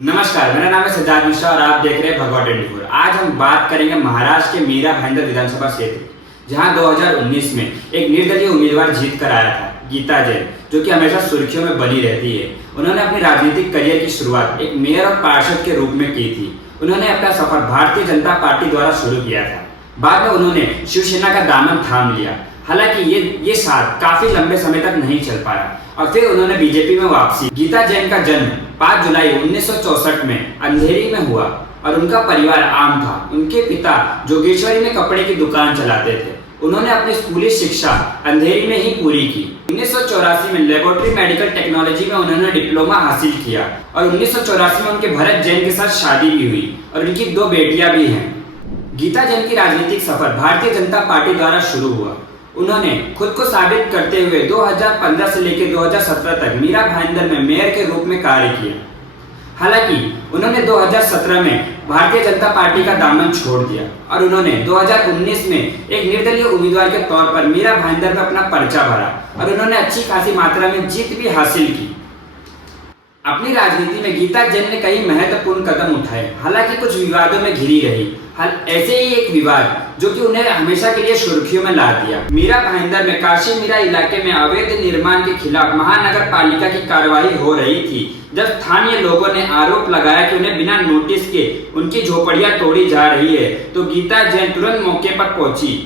नमस्कार, मेरा नाम है सिद्धार्थ मिश्रा और आप देख रहे हैं भगवा 24। आज हम बात करेंगे महाराष्ट्र के मीरा भाईंदर विधानसभा क्षेत्र, जहां 2019 में एक निर्दलीय उम्मीदवार जीत कर आया था, गीता जैन, जो कि हमेशा सुर्खियों में बनी रहती है। उन्होंने अपनी राजनीतिक करियर की शुरुआत एक मेयर और पार्षद के रूप में की थी। उन्होंने अपना सफर भारतीय जनता पार्टी द्वारा शुरू किया था। बाद में उन्होंने शिवसेना का दामन थाम लिया। हालांकि ये साथ काफी लंबे समय तक नहीं चल पाया और फिर उन्होंने बीजेपी में वापसी। गीता जैन का जन्म 5 जुलाई 1964 में अंधेरी में हुआ और उनका परिवार आम था। उनके पिता जोगेश्वरी में कपड़े की दुकान चलाते थे। उन्होंने अपनी स्कूली शिक्षा अंधेरी में ही पूरी की। 1984 में लेबोरेटरी मेडिकल टेक्नोलॉजी में उन्होंने डिप्लोमा हासिल किया और 1984 में उनके भरत जैन के साथ शादी भी हुई और उनकी 2 बेटियां भी हैं। गीता जैन की राजनीतिक सफर भारतीय जनता पार्टी द्वारा शुरू हुआ। उन्होंने खुद को साबित करते हुए 2015 से लेकर 2017 तक मीरा भाईंदर में मेयर के रूप में कार्य किया। हालांकि उन्होंने 2017 में भारतीय जनता पार्टी का दामन छोड़ दिया और उन्होंने 2019 में एक निर्दलीय उम्मीदवार के तौर पर मीरा भाईंदर में अपना पर्चा भरा और उन्होंने अच्छी खासी मात्रा में जीत भी हासिल की। अपनी राजनीति में गीता जैन ने कई महत्वपूर्ण कदम उठाए, हालांकि कुछ विवादों में घिरी रही। ऐसे ही एक विवाद जो कि उन्हें हमेशा के लिए सुर्खियों में ला दिया। मीरा भाईंदर में काशी मीरा इलाके में अवैध निर्माण के खिलाफ महानगर पालिका की कार्रवाई हो रही थी, जब स्थानीय लोगों ने आरोप लगाया कि उन्हें बिना नोटिस के उनकी झोपड़ियां तोड़ी जा रही है, तो गीता जैन तुरंत मौके पर पहुंची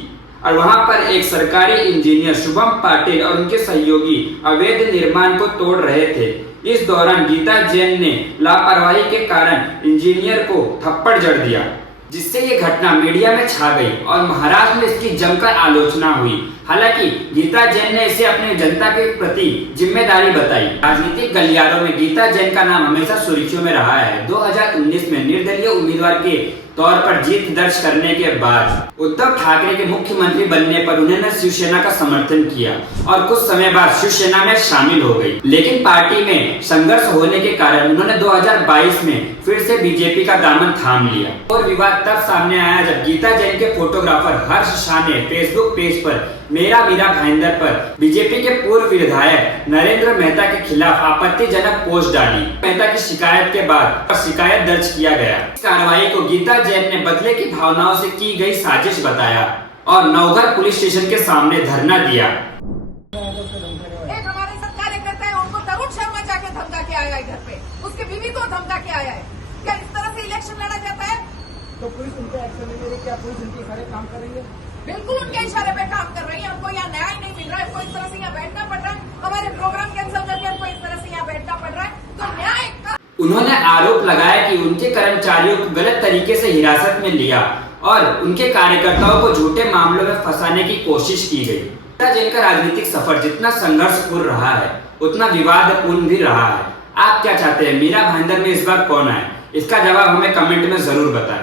और वहां पर एक सरकारी इंजीनियर शुभम पाटिल और उनके सहयोगी अवैध निर्माण को तोड़ रहे थे। इस दौरान गीता जैन ने लापरवाही के कारण इंजीनियर को थप्पड़ जड़ दिया, जिससे ये घटना मीडिया में छा गई और महाराष्ट्र में इसकी जमकर आलोचना हुई। हालांकि गीता जैन ने इसे अपने जनता के प्रति जिम्मेदारी बताई। राजनीतिक गलियारों में गीता जैन का नाम हमेशा सुर्खियों में रहा है। 2019 में निर्दलीय उम्मीदवार के तौर पर जीत दर्ज करने के बाद उद्धव ठाकरे के मुख्यमंत्री बनने पर उन्होंने शिवसेना का समर्थन किया और कुछ समय बाद शिवसेना में शामिल हो गई। लेकिन पार्टी में संघर्ष होने के कारण उन्होंने 2022 में फिर से बीजेपी का दामन थाम लिया। और विवाद तब सामने आया जब गीता जैन के फोटोग्राफर हर्ष शाह ने फेसबुक पेज पर मीरा भाईंदर पर बीजेपी के पूर्व विधायक नरेंद्र मेहता के खिलाफ आपत्तिजनक पोस्ट डाली। मेहता की शिकायत के बाद शिकायत दर्ज किया गया। इस कार्रवाई को गीता जैन ने बदले की भावनाओं से की गई साजिश बताया और नवघर पुलिस स्टेशन के सामने धरना दिया। एक हमारे साथ कार्यकर्ता है, उनको तरुण शर्मा जाके धमका के आया है घर पे, उसकी बीवी को धमका के आया है। क्या इस तरह से इलेक्शन लड़ा जाता है? तो पुलिस उनके एक्शन ले रही है, क्या पुलिस उनके सारे काम कर रही है? बिल्कुल उनके इशारे पे काम कर रही है। हमको यहाँ न्याय नहीं मिल रहा है, हमको इस तरह से यहाँ बैठना पड़ रहा है, हमारे प्रोग्राम कैंसिल करके हमको इस तरह से यहाँ बैठना पड़ रहा है, तो न्याय का। उन्होंने आरोप लगाया कि उनके कर्मचारियों को गलत तरीके से हिरासत में लिया और उनके कार्यकर्ताओं को झूठे मामलों में फंसाने की कोशिश की गई। गीता जैन का राजनीतिक सफर जितना संघर्षपूर्ण रहा है, उतना विवादपूर्ण भी रहा है। आप क्या चाहते हैं, मीरा भाईंदर में इस बार कौन आए? इसका जवाब हमें कमेंट में जरूर बताएं।